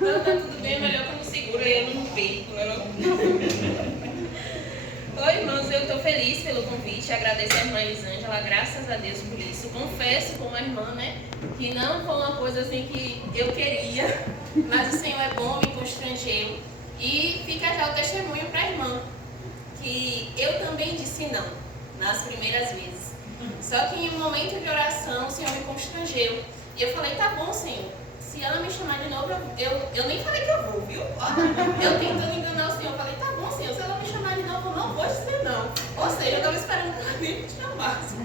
Não, tá tudo bem, melhor que eu não seguro aí, eu não perco, né? Oi, irmãos, eu estou feliz pelo convite, agradeço a irmã Elisângela, graças a Deus por isso. Confesso como a irmã, né, que não foi uma coisa assim que eu queria, mas o Senhor é bom, me constrangeu. E fica já o testemunho para a irmã, que eu também disse não, nas primeiras vezes. Só que em um momento de oração, o Senhor me constrangeu. E eu falei, tá bom, Senhor, se ela me chamar de novo, eu nem falei que eu vou, viu? Eu tentando enganar o Senhor, eu falei, tá bom, Senhor, se ela me chamar de novo, eu não vou dizer não. Ou seja, eu estava esperando que ela me chamasse.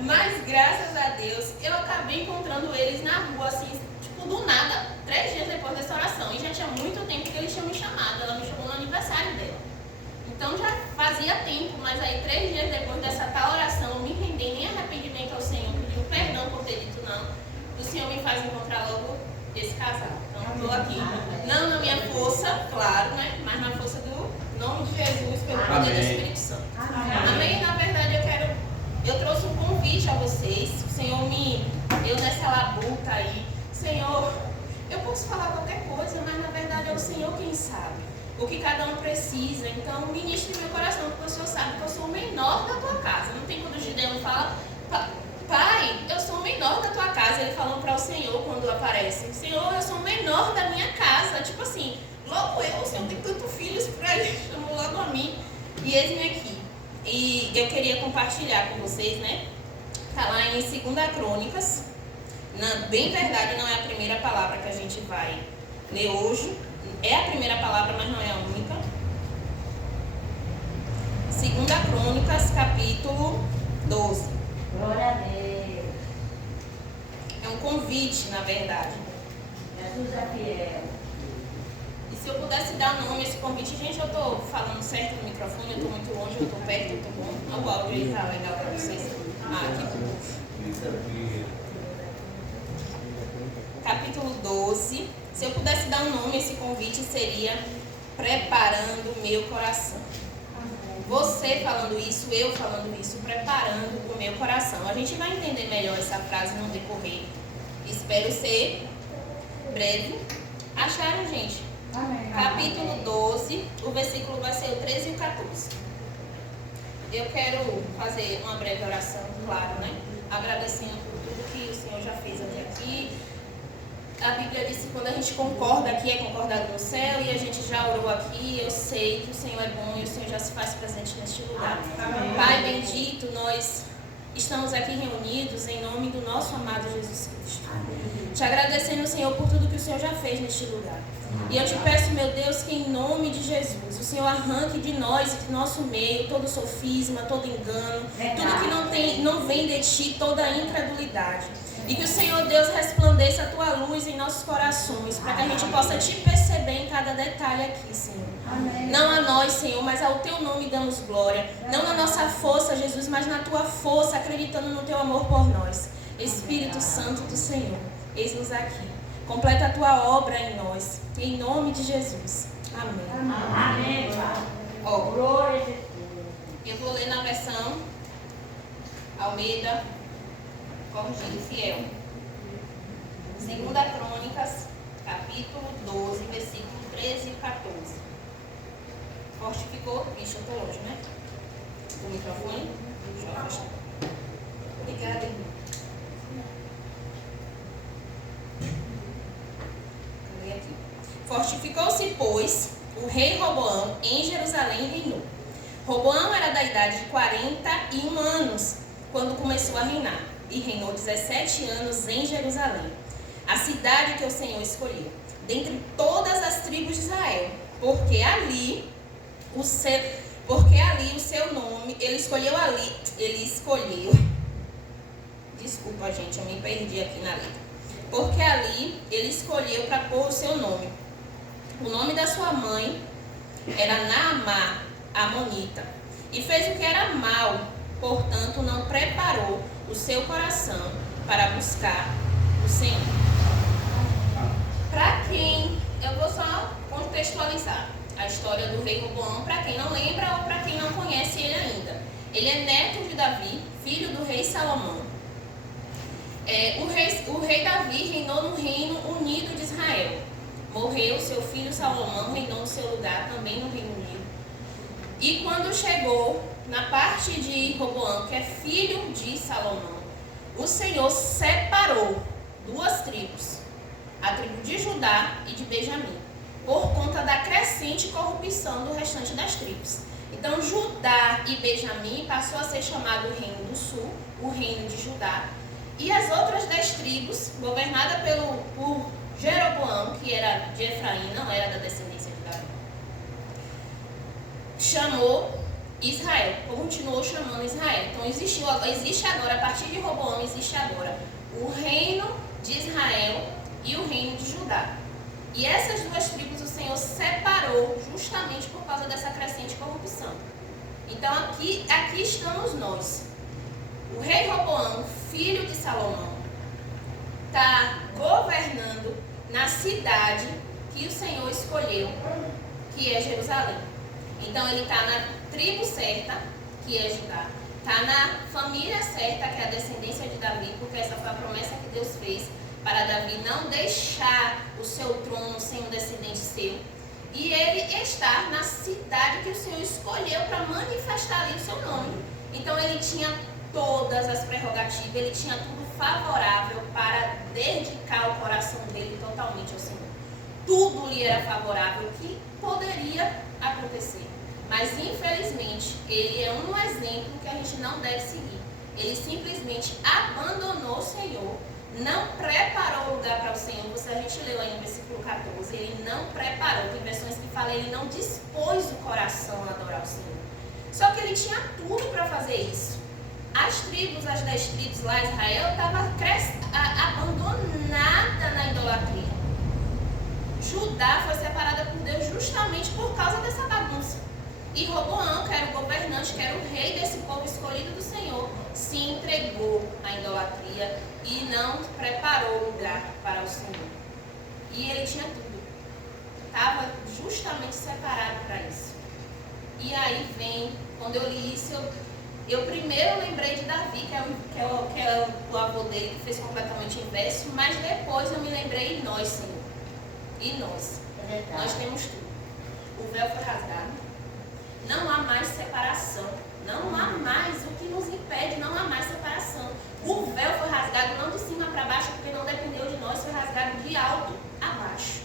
Mas, graças a Deus, eu acabei encontrando eles na rua, assim, tipo, do nada, 3 dias depois dessa oração. E já tinha muito tempo que eles tinham me chamado, ela me chamou no aniversário dela. Então já fazia tempo, mas aí 3 dias depois dessa tal oração, eu me rendi em arrependimento ao Senhor, pedi perdão por ter dito não. O Senhor me faz encontrar logo esse casal. Então estou aqui, não na minha força, claro, né? Mas na força do nome de Jesus, pelo poder do Espírito Santo. Amém? Na verdade eu trouxe um convite a vocês. O Senhor me deu nessa labuta aí. Senhor, eu posso falar qualquer coisa, mas na verdade é o Senhor quem sabe o que cada um precisa. Então ministre meu coração, porque o Senhor sabe que eu sou o menor da tua casa. Não tem quando o Gideão fala, pai, eu sou o menor da tua casa. Ele falando para o Senhor quando aparece, Senhor, eu sou o menor da minha casa. Tipo assim, logo eu, o Senhor tem tantos filhos para ele, chamou logo a mim. E eis-me aqui. E eu queria compartilhar com vocês, né? Está lá em 2 Crônicas. Bem verdade, não é a primeira palavra que a gente vai ler hoje. É a primeira palavra, mas não é a única. 2 Crônicas, capítulo 12. Glória a Deus. É um convite, na verdade. Jesus é fiel. E se eu pudesse dar nome a esse convite, gente, eu estou falando certo no microfone, eu estou muito longe, eu estou perto, eu estou bom. O áudio está legal para vocês. Que bom. Capítulo 12. Se eu pudesse dar um nome a esse convite, seria Preparando o Meu Coração. Você falando isso, eu falando isso, preparando o meu coração. A gente vai entender melhor essa frase no decorrer. Espero ser breve. Acharam, gente? Amém. Capítulo 12, o versículo vai ser o 13 e o 14. Eu quero fazer uma breve oração, claro, né? Agradecendo por tudo que o Senhor já fez até aqui. A Bíblia diz que quando a gente concorda aqui, é concordado no céu, e a gente já orou aqui. Eu sei que o Senhor é bom e o Senhor já se faz presente neste lugar. Amém. Pai bendito, nós estamos aqui reunidos em nome do nosso amado Jesus Cristo. Amém. Te agradecendo, Senhor, por tudo que o Senhor já fez neste lugar. E eu te peço, meu Deus, que em nome de Jesus, o Senhor arranque de nós e de nosso meio todo sofisma, todo engano, tudo que não vem de ti, toda incredulidade. E que o Senhor Deus resplandeça a tua luz em nossos corações, para que a gente possa te perceber em cada detalhe aqui, Senhor. Amém. Não a nós, Senhor, mas ao teu nome damos glória. Não na nossa força, Jesus, mas na tua força, acreditando no teu amor por nós. Espírito Santo do Senhor, eis-nos aqui. Completa a tua obra em nós. Em nome de Jesus. Amém. Amém. Glória a Jesus. Eu vou ler na versão Almeida Corrigida e Fiel. 2 Crônicas, capítulo 12, versículo 13 e 14. Fortificou? Ixi, eu tô longe, né? O microfone? Deixa eu afastar. Obrigada, irmão. Cadê aqui? Fortificou-se, pois, o rei Roboão em Jerusalém e reinou. Roboão era da idade de 41 anos quando começou a reinar, e reinou 17 anos em Jerusalém, a cidade que o Senhor escolheu, dentre todas as tribos de Israel, porque ali o seu nome, ele escolheu, desculpa, gente, eu me perdi aqui na letra, porque ali ele escolheu para pôr o seu nome. O nome da sua mãe era Naamá, amonita, e fez o que era mal, portanto não preparou o seu coração para buscar o Senhor. Para quem, eu vou só contextualizar a história do rei Roboão, para quem não lembra ou para quem não conhece ele ainda. Ele é neto de Davi, filho do rei Salomão. O rei Davi reinou no reino unido de Israel. Morreu, seu filho Salomão reinou no seu lugar, também no Reino Unido. E quando chegou na parte de Roboão, que é filho de Salomão, o Senhor separou duas tribos, a tribo de Judá e de Benjamim, por conta da crescente corrupção do restante das tribos. Então Judá e Benjamim passou a ser chamado o Reino do Sul, o Reino de Judá, e as outras 10 tribos, governadas por Jeroboão, que era de Efraim, não era da descendência de Davi, chamou Israel, continuou chamando Israel. Então existe agora, a partir de Roboão, existe agora o reino de Israel e o reino de Judá. E essas duas tribos o Senhor separou justamente por causa dessa crescente corrupção. Então aqui estamos nós. O rei Roboão, filho de Salomão, está governando na cidade que o Senhor escolheu, que é Jerusalém. Então ele está na tribo certa, que é Judá. Está na família certa, que é a descendência de Davi, porque essa foi a promessa que Deus fez para Davi não deixar o seu trono sem um descendente seu. E ele está na cidade que o Senhor escolheu para manifestar ali o seu nome. Então ele tinha todas as prerrogativas, ele tinha tudo favorável para dedicar o coração dele totalmente ao Senhor. Tudo lhe era favorável que poderia acontecer. Mas infelizmente ele é um exemplo que a gente não deve seguir. Ele simplesmente abandonou o Senhor, não preparou o lugar para o Senhor. A gente leu aí no versículo 14, ele não preparou. Tem versões que falam, ele não dispôs o coração a adorar o Senhor. Só que ele tinha tudo para fazer isso. As 10 tribos lá, Israel, estava abandonada na idolatria. Judá foi separada por Deus justamente por causa dessa bagunça. E Roboão, que era o governante, que era o rei desse povo escolhido do Senhor, se entregou à idolatria e não preparou o lugar para o Senhor. E ele tinha tudo. Estava justamente separado para isso. E aí vem, quando eu li isso, eu primeiro lembrei de Davi, que é o avô dele, que fez completamente o inverso, mas depois eu me lembrei de nós, Senhor. E nós. Nós temos tudo. O véu foi rasgado. Não há mais separação. Não há mais o que nos impede, não há mais separação. O véu foi rasgado não de cima para baixo, porque não dependeu de nós, foi rasgado de alto a baixo.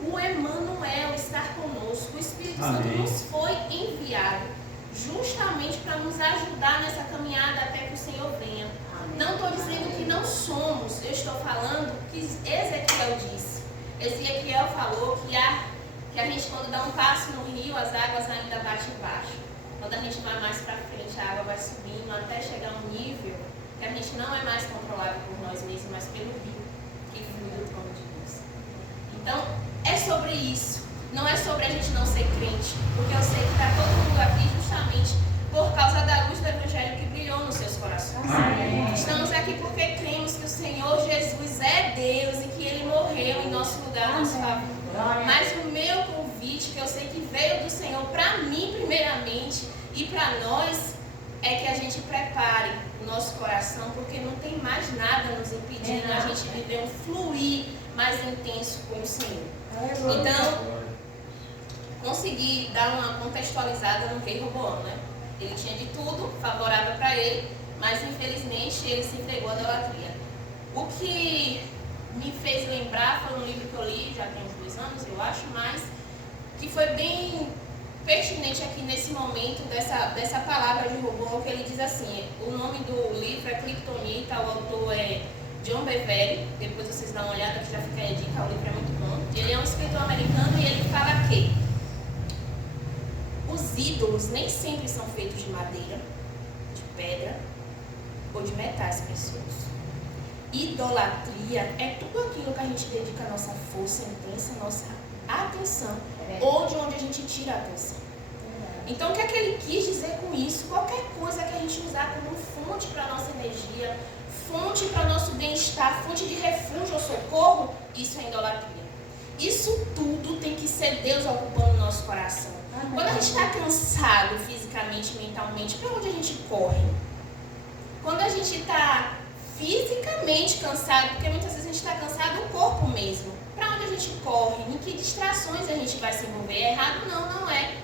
O Emanuel está conosco, o Espírito Santo nos foi enviado justamente para nos ajudar nessa caminhada até que o Senhor venha. Não estou dizendo que não somos, eu estou falando que Ezequiel disse. Ezequiel falou que a gente, quando dá um passo no rio, as águas ainda batem embaixo. Quando a gente vai mais para frente, a água vai subindo até chegar a um nível que a gente não é mais controlado por nós mesmos, mas pelo rio que flui do trono de Deus. Então, é sobre isso. Não é sobre a gente não ser crente, porque eu sei que está todo mundo aqui justamente por causa da luz do Evangelho que brilhou nos seus corações. Estamos aqui porque cremos que o Senhor Jesus é Deus e que Ele morreu em nosso lugar, em nosso favor. Mas o meu convite, que eu sei que veio do Senhor para mim primeiramente e para nós, é que a gente prepare o nosso coração, porque não tem mais nada nos impedindo a gente viver um fluir mais intenso com o Senhor. Então, consegui dar uma contextualizada no rei Roboão, né? Ele tinha de tudo favorável para ele, mas infelizmente ele se entregou à idolatria. O que me fez lembrar foi um livro que eu li, já tem uns 2 anos, eu acho, mas que foi bem pertinente aqui nesse momento dessa palavra de Roboão, que ele diz assim, o nome do livro é Kryptonita, o autor é John Bevere, depois vocês dão uma olhada que já fica aí a dica, o livro é muito bom. Ele é um escritor americano e ele fala que os ídolos nem sempre são feitos de madeira, de pedra ou de metais preciosos. Idolatria é tudo aquilo que a gente dedica a nossa força intensa, nossa atenção, ou de onde a gente tira a atenção. Então, o que é que ele quis dizer com isso? Qualquer coisa que a gente usar como fonte para a nossa energia, fonte para o nosso bem-estar, fonte de refúgio ou socorro, isso é idolatria. Isso tudo tem que ser Deus ocupando o nosso coração. Quando a gente está cansado fisicamente, mentalmente, para onde a gente corre? Quando a gente está fisicamente cansado, porque muitas vezes a gente está cansado do corpo mesmo. Para onde a gente corre? Em que distrações a gente vai se envolver? É errado? Não, não é.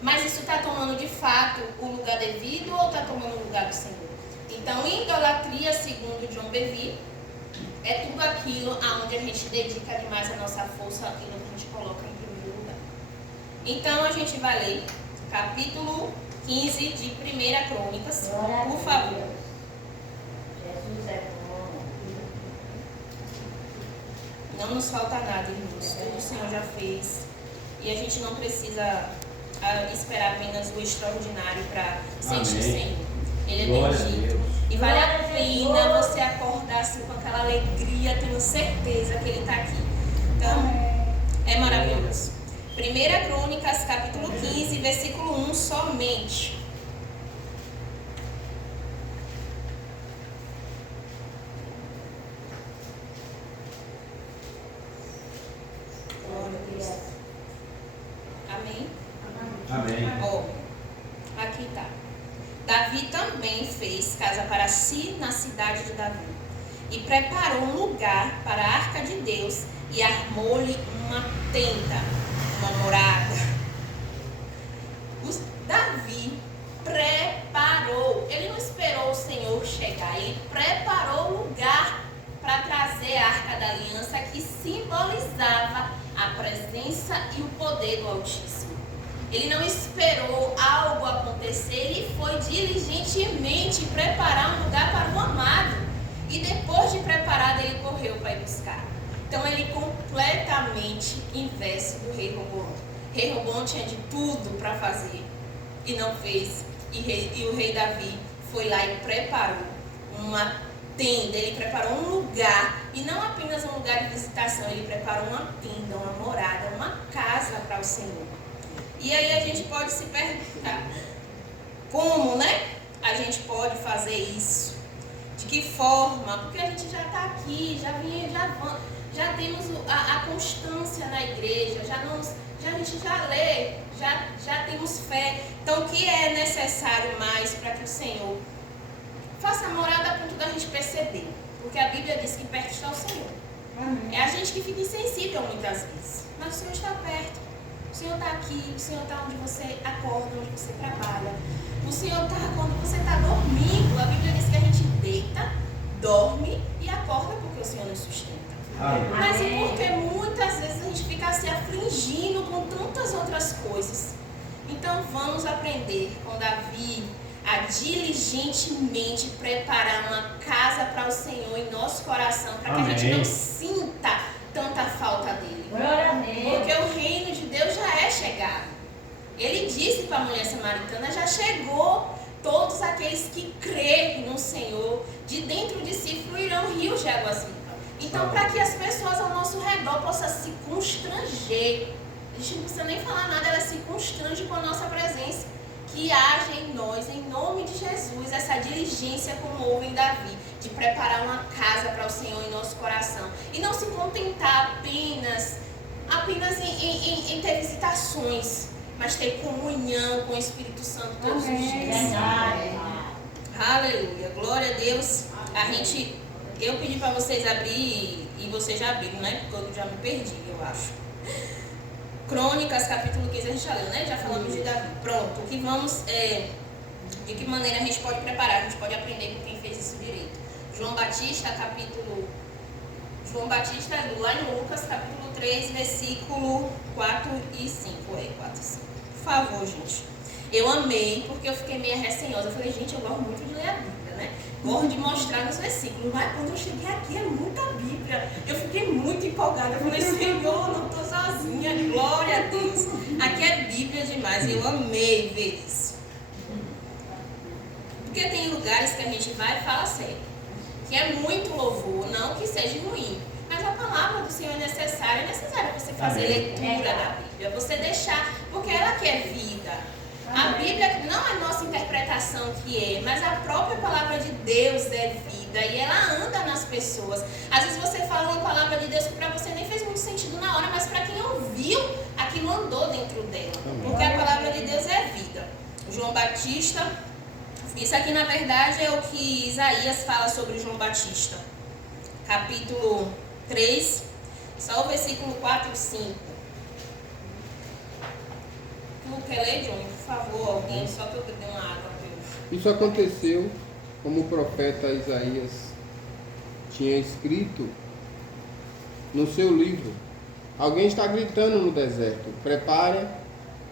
Mas isso está tomando de fato o lugar devido ou está tomando o lugar do Senhor? Então, idolatria, segundo John Bevere, é tudo aquilo aonde a gente dedica demais a nossa força, aquilo que a gente coloca em primeiro lugar. Então, a gente vai ler capítulo 15 de 1 Crônicas, por favor. Jesus é bom. Não nos falta nada, irmãos. Tudo o Senhor já fez. E a gente não precisa esperar apenas o extraordinário para sentir o Senhor. Ele é bendito. E vale a pena você acordar assim com aquela alegria, tendo certeza que Ele está aqui. Então, é maravilhoso. 1 Crônicas, capítulo 15, versículo 1 somente. Glória a Deus. Amém? Amém. Ó, aqui está. Davi também fez casa para si na cidade de Davi e preparou um lugar para a arca de Deus e armou-lhe uma tenda, uma morada. Davi preparou, ele não esperou o Senhor chegar, ele preparou o lugar para trazer a arca da aliança que simbolizava a presença e o poder do Altíssimo. Ele não esperou algo acontecer, ele foi diligentemente preparar um lugar para o amado. E depois de preparado, ele correu para ir buscar. Então, ele completamente inverso do rei Roboão. Rei Roboão tinha de tudo para fazer e não fez. E o rei Davi foi lá e preparou uma tenda, ele preparou um lugar. E não apenas um lugar de visitação, ele preparou uma tenda, uma morada, uma casa para o Senhor. E aí a gente pode se perguntar, como, né? A gente pode fazer isso? De que forma? Porque a gente já está aqui, já temos a constância na igreja, a gente já lê, já temos fé. Então, o que é necessário mais para que o Senhor faça morada a ponto da gente perceber? Porque a Bíblia diz que perto está o Senhor. É a gente que fica insensível muitas vezes, mas o Senhor está perto. O Senhor está aqui, o Senhor está onde você acorda, onde você trabalha. O Senhor está quando você está dormindo. A Bíblia diz que a gente deita, dorme e acorda porque o Senhor nos sustenta. Amém. Mas e porque muitas vezes a gente fica se afligindo com tantas outras coisas. Então vamos aprender com Davi a diligentemente preparar uma casa para o Senhor em nosso coração, para que a gente não sinta tanta falta dele. Glória a Deus. Porque o reino de Deus já é chegado. Ele disse para a mulher samaritana, já chegou. Todos aqueles que crerem no Senhor, de dentro de si fluirão rios de águas vivas. Então, para que as pessoas ao nosso redor possam se constranger, a gente não precisa nem falar nada, ela se constrange com a nossa presença. Que haja em nós, em nome de Jesus, essa diligência como houve em Davi, de preparar uma casa para o Senhor em nosso coração. E não se contentar apenas em ter visitações, mas ter comunhão com o Espírito Santo todos os dias. Aleluia, glória a Deus. Eu pedi para vocês abrir e vocês já abriram, né? Porque eu já me perdi, eu acho. Crônicas, capítulo 15, a gente já leu, né? Já falamos de Davi. Pronto, o que vamos, de que maneira a gente pode preparar? A gente pode aprender com quem fez isso direito. João Batista, lá em Lucas, capítulo 3, versículo 4 e 5. 4 e 5. Por favor, gente. Eu amei, porque eu fiquei meio receosa. Eu falei, gente, eu gosto muito de ler a Bíblia, né? Gosto de mostrar nos versículos. Mas quando eu cheguei aqui, é muita Bíblia. Eu fiquei muito empolgada. Eu falei, Senhor, não estou sozinha. Glória a Deus. Aqui é Bíblia demais. E eu amei ver isso. Porque tem lugares que a gente vai e fala sério. Que é muito louvor, não que seja ruim. Mas a palavra do Senhor é necessária você fazer leitura da Bíblia, você deixar, porque ela que é vida. A Bíblia não é a nossa interpretação que é, mas a própria palavra de Deus é vida e ela anda nas pessoas. Às vezes você fala uma palavra de Deus que para você nem fez muito sentido na hora, mas para quem ouviu, aquilo andou dentro dela. Porque a palavra de Deus é vida. João Batista Isso aqui, na verdade, é o que Isaías fala sobre João Batista. Capítulo 3, só o versículo 4 e 5. Tu quer ler, John? Por favor, alguém, só que eu dei uma água. Isso aconteceu como o profeta Isaías tinha escrito no seu livro. Alguém está gritando no deserto: prepare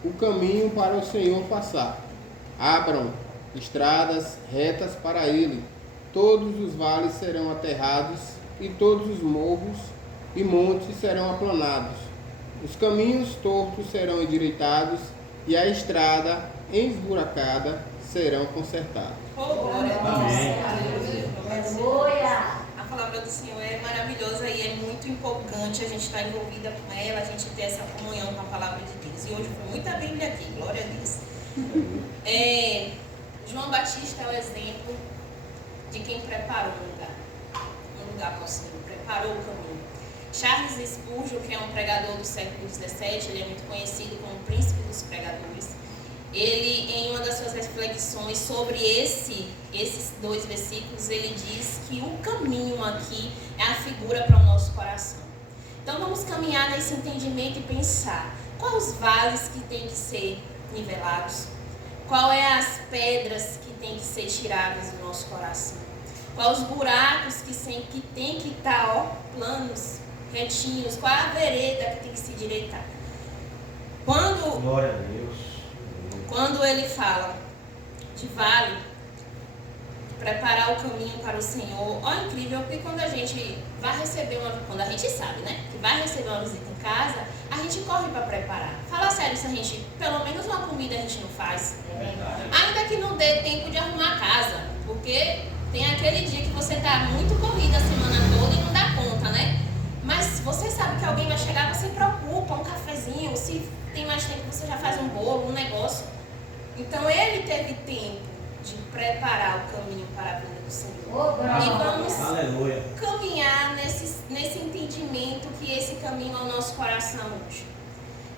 o caminho para o Senhor passar. Abram estradas retas para ele. Todos os vales serão aterrados e todos os morros e montes serão aplanados. Os caminhos tortos serão endireitados e a estrada esburacada serão consertadas. Oh, glória a Deus. Aleluia. A palavra do Senhor é maravilhosa e é muito empolgante a gente estar envolvida com ela, a gente ter essa comunhão com a palavra de Deus. E hoje foi muita Bíblia aqui, glória a Deus. João Batista é o exemplo de quem preparou um lugar para o Senhor, preparou o caminho. Charles Spurgeon, que é um pregador do século XVII, ele é muito conhecido como o príncipe dos pregadores. Ele, em uma das suas reflexões sobre esses 2 versículos, ele diz que o caminho aqui é a figura para o nosso coração. Então vamos caminhar nesse entendimento e pensar quais os vales que têm que ser nivelados, quais é as pedras que têm que ser tiradas do nosso coração, quais os buracos que tem que estar planos, retinhos, qual a vereda que tem que se direitar. Glória a Deus. Quando ele fala de vale, preparar o caminho para o Senhor, ó, incrível, porque quando a gente vai receber quando a gente sabe, né, que vai receber uma visita em casa, a gente corre para preparar. Fala sério, se a gente, pelo menos uma comida a gente não faz. Ainda que não dê tempo de arrumar a casa, porque tem aquele dia que você tá muito corrida a semana toda e não dá conta, né? Mas você sabe que alguém vai chegar, você preocupa, um cafezinho, se tem mais tempo você já faz um bolo, um negócio. Então ele teve tempo de preparar o caminho para a vinda do Senhor. E vamos Aleluia. caminhar nesse entendimento que esse caminho é o nosso coração hoje.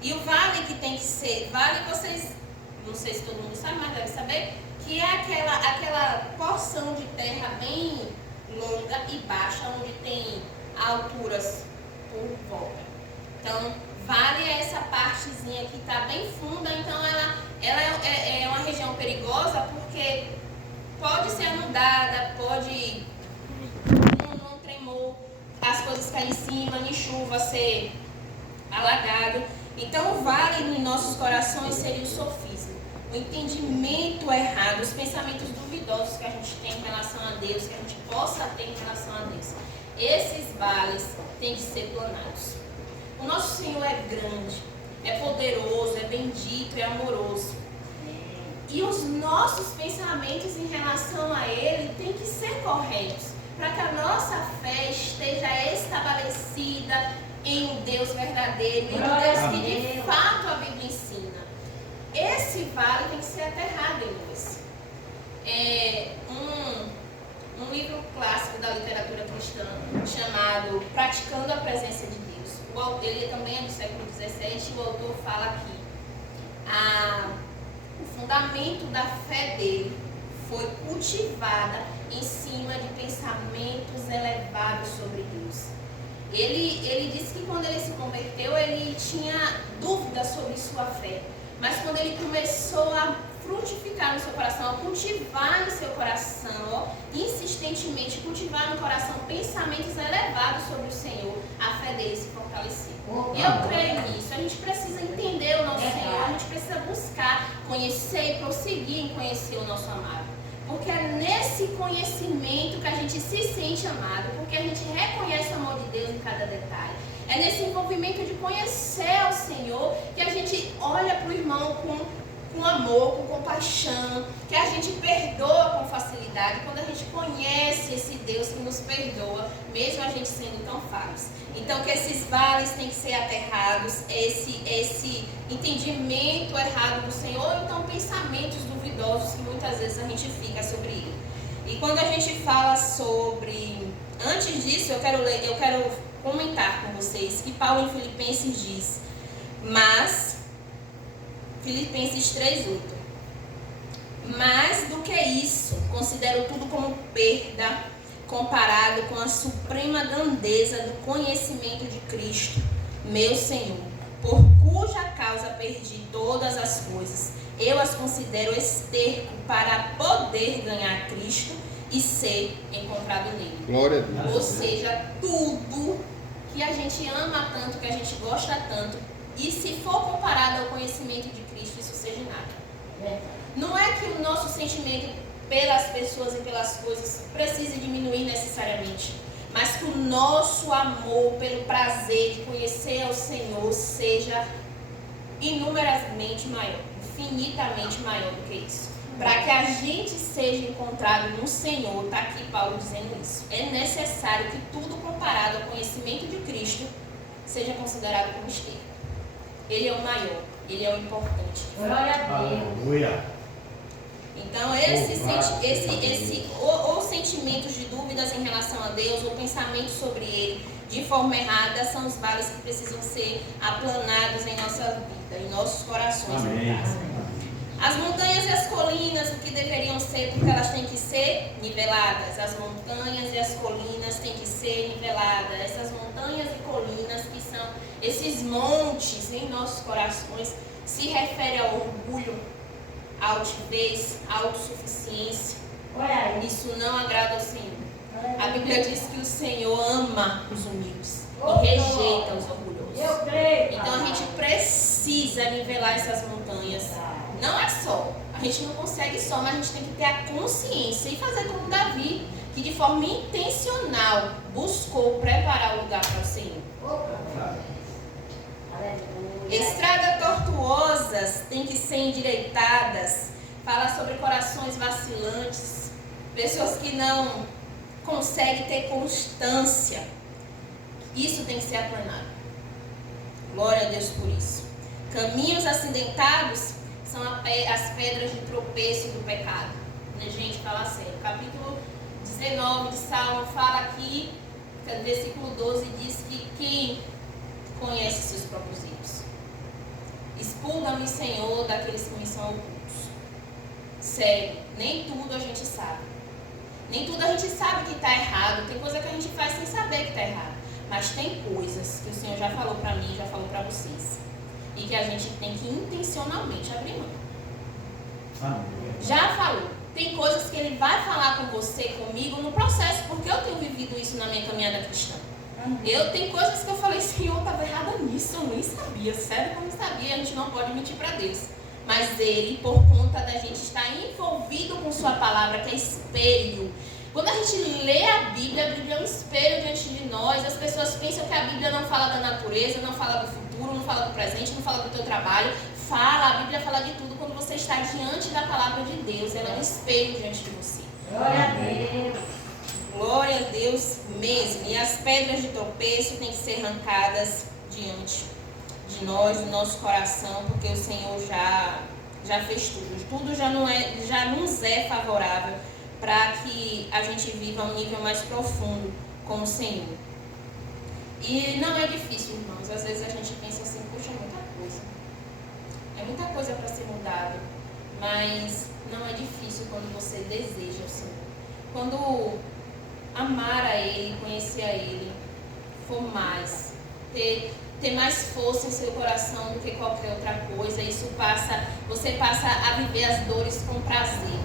E o vale que tem que ser, vale vocês, não sei se todo mundo sabe, mas deve saber, que é aquela porção de terra bem longa e baixa, onde tem alturas por volta. Então, vale é essa partezinha que está bem funda, então ela é uma região perigosa porque pode ser inundada, pode não tremor, as coisas caírem em cima, em chuva ser alagado. Então o vale em nossos corações seria o sofisma, o entendimento errado, os pensamentos duvidosos que a gente tem em relação a Deus, que a gente possa ter em relação a Deus. Esses vales têm que ser planados. O nosso Senhor é grande, é poderoso, é bendito, é amoroso. E os nossos pensamentos em relação a Ele têm que ser corretos, para que a nossa fé esteja estabelecida em um Deus verdadeiro, em um Deus que de fato a Bíblia ensina. Esse vale tem que ser aterrado em nós. Um livro clássico da literatura cristã chamado Praticando a Presença de Deus. Ele também é do século XVII e o autor fala que o fundamento da fé dele foi cultivada em cima de pensamentos elevados sobre Deus. Ele disse que quando ele se converteu, ele tinha dúvidas sobre sua fé. Mas quando ele começou a frutificar no seu coração, a cultivar no seu coração, insistentemente cultivar no coração pensamentos elevados sobre o Senhor, a fé dele se fortaleceu. E eu creio nisso. A gente precisa entender o nosso Senhor, a gente precisa buscar, conhecer e prosseguir em conhecer o nosso amado. Porque é nesse conhecimento que a gente se sente amado, porque a gente reconhece o amor de Deus em cada detalhe. É nesse envolvimento de conhecer o Senhor que a gente olha para o irmão com amor, com compaixão, que a gente perdoa com facilidade, quando a gente conhece esse Deus que nos perdoa, mesmo a gente sendo tão falhos. Então, que esses vales têm que ser aterrados, esse entendimento errado do Senhor, então pensamentos duvidosos que muitas vezes a gente fica sobre ele. E quando a gente fala sobre... Antes disso, eu quero comentar com vocês que Paulo em Filipenses diz, mas... Filipenses 3:8. Mais do que isso, considero tudo como perda comparado com a suprema grandeza do conhecimento de Cristo, meu Senhor, por cuja causa perdi todas as coisas. Eu as considero esterco para poder ganhar Cristo e ser encontrado nele. Glória a Deus. Ou seja, tudo que a gente ama tanto, que a gente gosta tanto, e se for comparado ao conhecimento de Cristo, isso seja nada. Não é que o nosso sentimento pelas pessoas e pelas coisas precise diminuir necessariamente, mas que o nosso amor pelo prazer de conhecer ao Senhor seja inumerosamente maior, infinitamente maior do que isso. Para que a gente seja encontrado no Senhor, está aqui Paulo dizendo isso. É necessário que tudo comparado ao conhecimento de Cristo seja considerado como esterco. Ele é o maior, ele é o importante. Glória a Deus. Aleluia. Então, ou sentimentos de dúvidas em relação a Deus, ou pensamentos sobre Ele de forma errada, são os vales que precisam ser aplanados em nossa vida, em nossos corações. Amém. As montanhas e as colinas, o que deveriam ser, porque elas têm que ser niveladas. As montanhas e as colinas têm que ser niveladas. Essas montanhas e colinas, que são esses montes em nossos corações, se refere ao orgulho, à altivez, à autossuficiência. Isso não agrada ao Senhor. A Bíblia diz que o Senhor ama os humildes e rejeita os orgulhosos. Então a gente precisa nivelar essas montanhas. Não é só. A gente não consegue só, mas a gente tem que ter a consciência e fazer como Davi, que de forma intencional buscou preparar o lugar para o Senhor. Estradas tortuosas têm que ser endireitadas. Fala sobre corações vacilantes, pessoas que não conseguem ter constância. Isso tem que ser aplanado. Glória a Deus por isso. Caminhos acidentados são as pedras de tropeço do pecado. Gente, fala sério. Capítulo 19 de Salmo fala aqui, versículo 12, diz que quem conhece seus próprios erros. Expulga-me, Senhor, daqueles que me são ocultos. Sério, nem tudo a gente sabe. Nem tudo a gente sabe que está errado. Tem coisa que a gente faz sem saber que está errado. Mas tem coisas que o Senhor já falou para mim, já falou para vocês. E que a gente tem que intencionalmente abrir mão. Amém. Já falou. Tem coisas que Ele vai falar com você, comigo, no processo. Porque eu tenho vivido isso na minha caminhada cristã. Eu tenho coisas que eu falei, Senhor, estava errada nisso, eu nem sabia, sério que eu não sabia, a gente não pode mentir para Deus. Mas Ele, por conta da gente estar envolvido com Sua palavra, que é espelho. Quando a gente lê a Bíblia é um espelho diante de nós. As pessoas pensam que a Bíblia não fala da natureza, não fala do futuro, não fala do presente, não fala do teu trabalho. Fala, a Bíblia fala de tudo quando você está diante da palavra de Deus. Ela é um espelho diante de você. Glória a Deus. Glória a Deus mesmo. E as pedras de tropeço têm que ser arrancadas diante de nós, do nosso coração, porque o Senhor já fez tudo. Tudo já nos é favorável para que a gente viva a um nível mais profundo com o Senhor. E não é difícil, irmãos. Às vezes a gente pensa assim, puxa, muita coisa. É muita coisa para ser mudado. Mas não é difícil quando você deseja o Senhor. Quando amar a Ele, conhecer a Ele, for mais, ter mais força em seu coração do que qualquer outra coisa, você passa a viver as dores com prazer.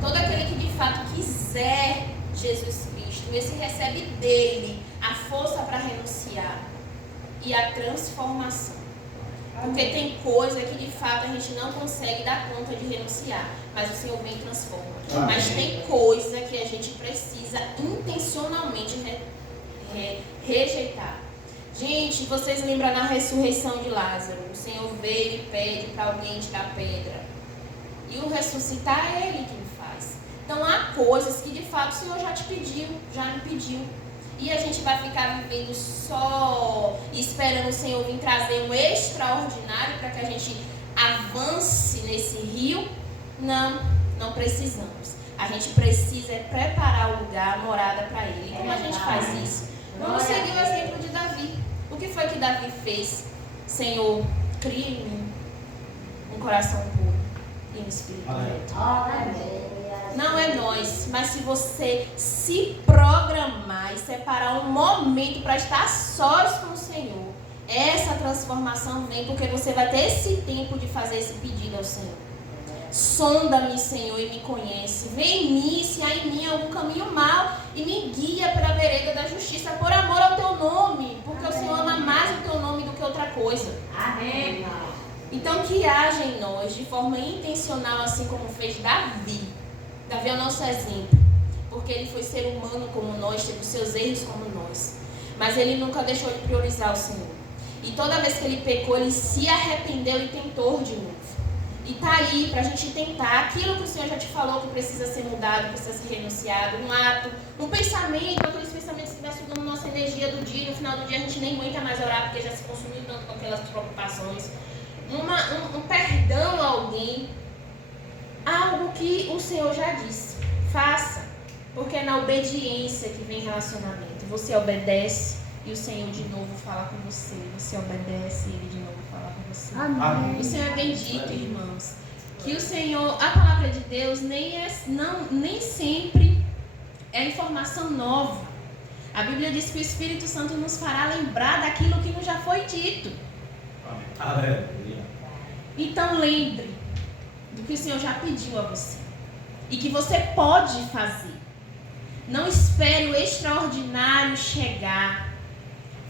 Todo aquele que de fato quiser Jesus Cristo, esse recebe dele a força para renunciar e a transformação. Porque tem coisa que de fato a gente não consegue dar conta de renunciar, mas o Senhor vem e transforma. Amém. Mas tem coisa que a gente precisa intencionalmente rejeitar. Gente, vocês lembram na ressurreição de Lázaro? O Senhor veio e pede para alguém tirar pedra. E o ressuscitar é Ele quem faz. Então há coisas que de fato o Senhor já te pediu, já me pediu. E a gente vai ficar vivendo só esperando o Senhor vir trazer um extraordinário para que a gente avance nesse rio? Não precisamos. A gente precisa preparar o lugar, a morada para Ele. E como a gente faz isso? Vamos seguir o exemplo de Davi. O que foi que Davi fez? Senhor, cria em mim um coração puro e no Espírito Aleluia. reto. Aleluia. Não é nós, mas se você se programar e separar um momento para estar sós com o Senhor, essa transformação vem porque você vai ter esse tempo de fazer esse pedido ao Senhor. Sonda-me, Senhor, e me conhece. Vê em mim se há em mim algum caminho mau e me guia pela vereda da justiça por amor ao teu nome, porque o Senhor ama mais o teu nome do que outra coisa. Amém. Então que haja em nós de forma intencional, assim como fez Davi. Davi é o nosso exemplo, porque ele foi ser humano como nós, teve os seus erros como nós, mas ele nunca deixou de priorizar o Senhor. E toda vez que ele pecou, ele se arrependeu e tentou de novo. E tá aí pra gente tentar aquilo que o Senhor já te falou que precisa ser mudado, precisa ser renunciado, um ato, um pensamento, aqueles pensamentos que vai sugando nossa energia do dia, e no final do dia a gente nem aguenta mais orar porque já se consumiu tanto com aquelas preocupações. Um perdão a alguém, algo que o Senhor já disse, faça, porque é na obediência que vem relacionamento. Você obedece e o Senhor de novo fala com você, você obedece e Ele de novo fala com você. Amém. O Senhor é bendito, irmãos. Que o Senhor, a palavra de Deus nem sempre é informação nova. A Bíblia diz que o Espírito Santo nos fará lembrar daquilo que nos já foi dito. Aleluia. Então lembre do que o Senhor já pediu a você e que você pode fazer. Não espere o extraordinário chegar.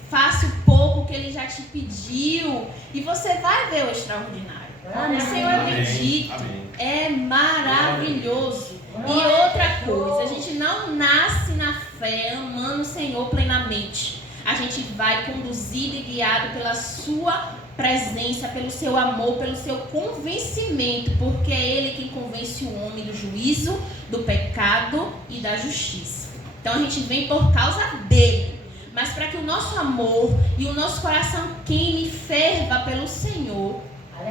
Faça o pouco que Ele já te pediu e você vai ver o extraordinário. Amém. O Senhor é bendito, é maravilhoso. E outra coisa, a gente não nasce na fé amando o Senhor plenamente. A gente vai conduzido e guiado pela sua presença, pelo seu amor, pelo seu convencimento, porque é Ele quem convence o homem do juízo, do pecado e da justiça. Então a gente vem por causa dele. Mas para que o nosso amor e o nosso coração queime e ferva pelo Senhor,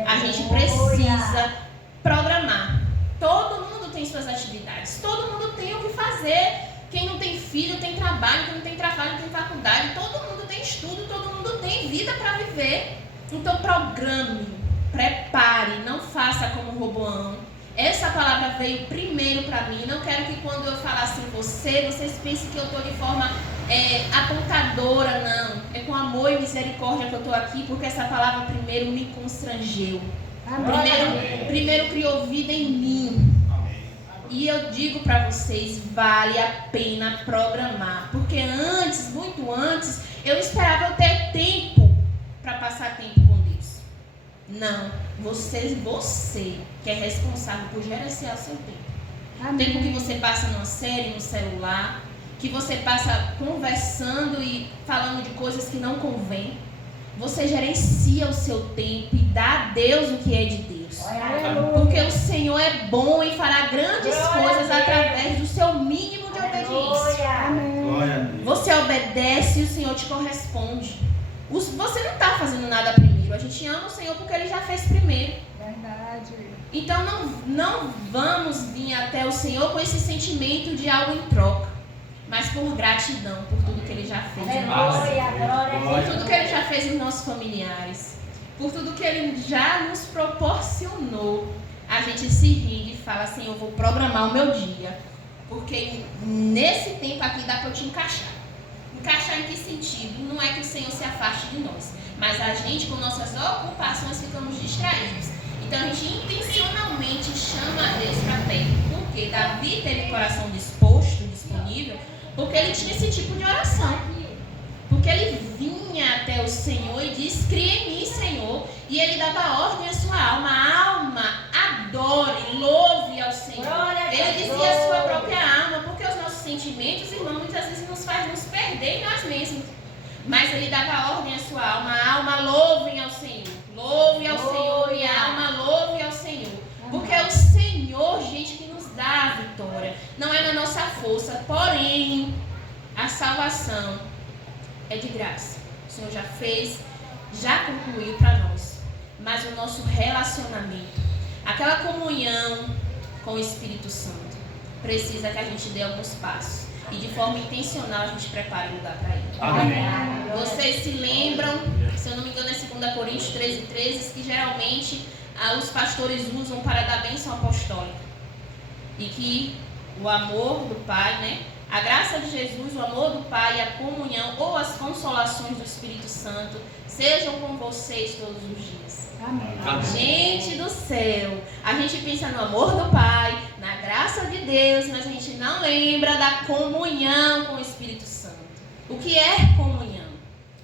a gente precisa programar. Todo mundo tem suas atividades, todo mundo tem o que fazer. Quem não tem filho tem trabalho, quem não tem trabalho tem faculdade, todo mundo tem estudo, todo mundo tem vida para viver. Então programe, prepare, não faça como Roboão. Essa palavra veio primeiro para mim. Não quero que quando eu falar assim vocês pensem que eu estou de forma apontadora, não. É com amor e misericórdia que eu estou aqui, porque essa palavra primeiro me constrangeu. Primeiro criou vida em mim. E eu digo para vocês, vale a pena programar. Porque antes, muito antes, eu esperava eu ter tempo para passar tempo com Deus. Não, você que é responsável por gerenciar o seu tempo. Amém. Tempo que você passa numa série, no celular, que você passa conversando e falando de coisas que não convém. Você gerencia o seu tempo e dá a Deus o que é de Deus. Porque o Senhor é bom e fará grandes coisas através do seu mínimo de obediência. Glória a Deus. Você obedece e o Senhor te corresponde. Você não está fazendo nada primeiro. A gente ama o Senhor porque Ele já fez primeiro. Verdade. Então não vamos vir até o Senhor com esse sentimento de algo em troca, mas por gratidão por tudo que Ele já fez em nós. Por tudo que Ele já fez em nossos familiares. Por tudo que Ele já nos proporcionou. A gente se rende e fala assim, eu vou programar o meu dia. Porque nesse tempo aqui dá para eu te encaixar. Encaixar em que sentido? Não é que o Senhor se afaste de nós, mas a gente, com nossas ocupações, ficamos distraídos. Então a gente intencionalmente chama a Deus para perto. Porque Davi teve o coração disponível, porque ele tinha esse tipo de oração. Porque ele vinha até o Senhor e disse, cria em mim, Senhor. E ele dava ordem à sua alma. A alma, adore, louve ao Senhor. Ele dizia a sua própria alma, porque os nossos sentimentos, irmão, muitas vezes nos faz nos perder em nós mesmos. Mas ele dava ordem à sua alma. A alma, louve ao Senhor. Louve ao Senhor e a alma, louve ao Senhor. Porque é o Senhor, gente, que nos dá a vitória. Não é na nossa força. Porém, a salvação é de graça. O Senhor já fez, já concluiu para nós. Mas o nosso relacionamento, aquela comunhão com o Espírito Santo, precisa que a gente dê alguns passos. E de forma intencional a gente prepare o lugar para ele. Amém. Vocês se lembram, se eu não me engano é 2 Coríntios 13:13, que geralmente os pastores usam para dar bênção apostólica. E que o amor do Pai, né? A graça de Jesus, o amor do Pai, a comunhão ou as consolações do Espírito Santo sejam com vocês todos os dias. Amém. Gente do céu, a gente pensa no amor do Pai, na graça de Deus, mas a gente não lembra da comunhão com o Espírito Santo. O que é comunhão?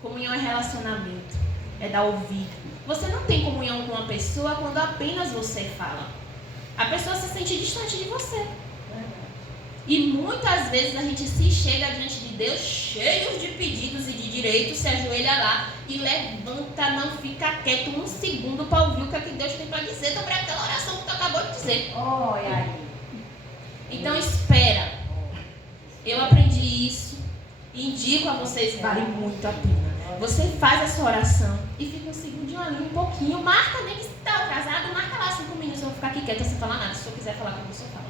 Comunhão é relacionamento, é dar ouvido. Você não tem comunhão com uma pessoa quando apenas você fala. A pessoa se sente distante de você. E muitas vezes a gente se chega diante de Deus cheios de pedidos e de direitos, se ajoelha lá e levanta, não fica quieto um segundo para ouvir o que Deus tem para dizer sobre aquela oração que tu acabou de dizer. Olha aí. Então espera. Eu aprendi isso e indico a vocês, vale muito a pena. Você faz a sua oração e fica um segundinho ali, um pouquinho, marca, nem que está atrasado, marca lá 5 minutos, eu vou ficar aqui quieta sem falar nada. Se eu quiser falar com você, eu falo.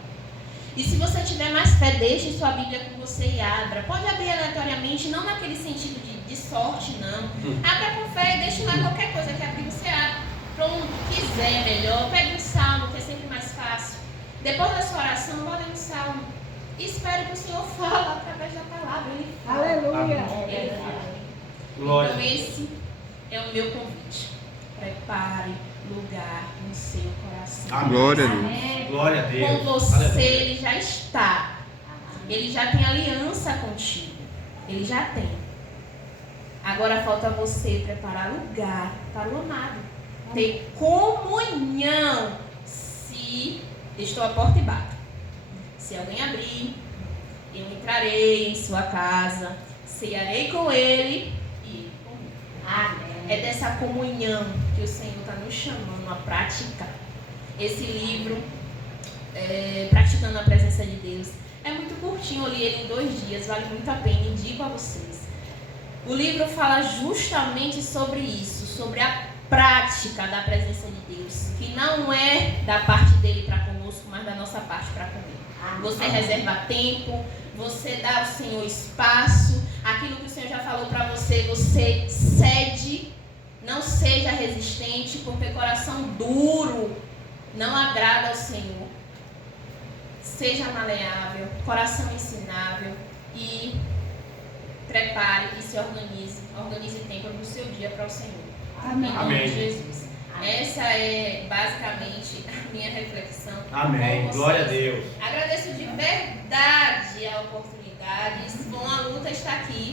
E se você tiver mais fé, deixe sua Bíblia com você e abra. Pode abrir aleatoriamente, não naquele sentido de sorte, não. Abra com fé e deixe lá qualquer coisa que abrir, você abre. Pronto, quiser melhor, pegue um salmo, que é sempre mais fácil. Depois da sua oração, vá ler um salmo. E espere que o Senhor fala através da palavra. Ele fala. Aleluia. Ele fala. Glória. Então esse é o meu convite. Prepare lugar no seu coração. Amém. Glória a Deus. Amém. Glória a Deus. Com você Aleluia. ele já está. Ele já tem aliança contigo. Ele já tem. Agora falta você preparar lugar para o amado. Ter comunhão. Se estou à porta e bato. Se alguém abrir, eu entrarei em sua casa, cearei com ele e ele comigo. Amém. É dessa comunhão que o Senhor está nos chamando a praticar. Esse livro, Praticando a Presença de Deus, é muito curtinho. Eu li ele em 2 dias, vale muito a pena, indico a vocês. O livro fala justamente sobre isso, sobre a prática da presença de Deus, que não é da parte dele para conosco, mas da nossa parte para com ele. Você reserva tempo, você dá ao Senhor espaço, aquilo que o Senhor já falou para você, você cede, não seja resistente, porque coração duro não agrada ao Senhor. Seja maleável, coração ensinável e prepare e se organize tempo no seu dia para o Senhor. Amém. Em nome Amém. de Jesus. Essa é basicamente a minha reflexão. Amém. com Glória a vocês. Deus. Agradeço de verdade a oportunidade. Foi uma luta estar aqui.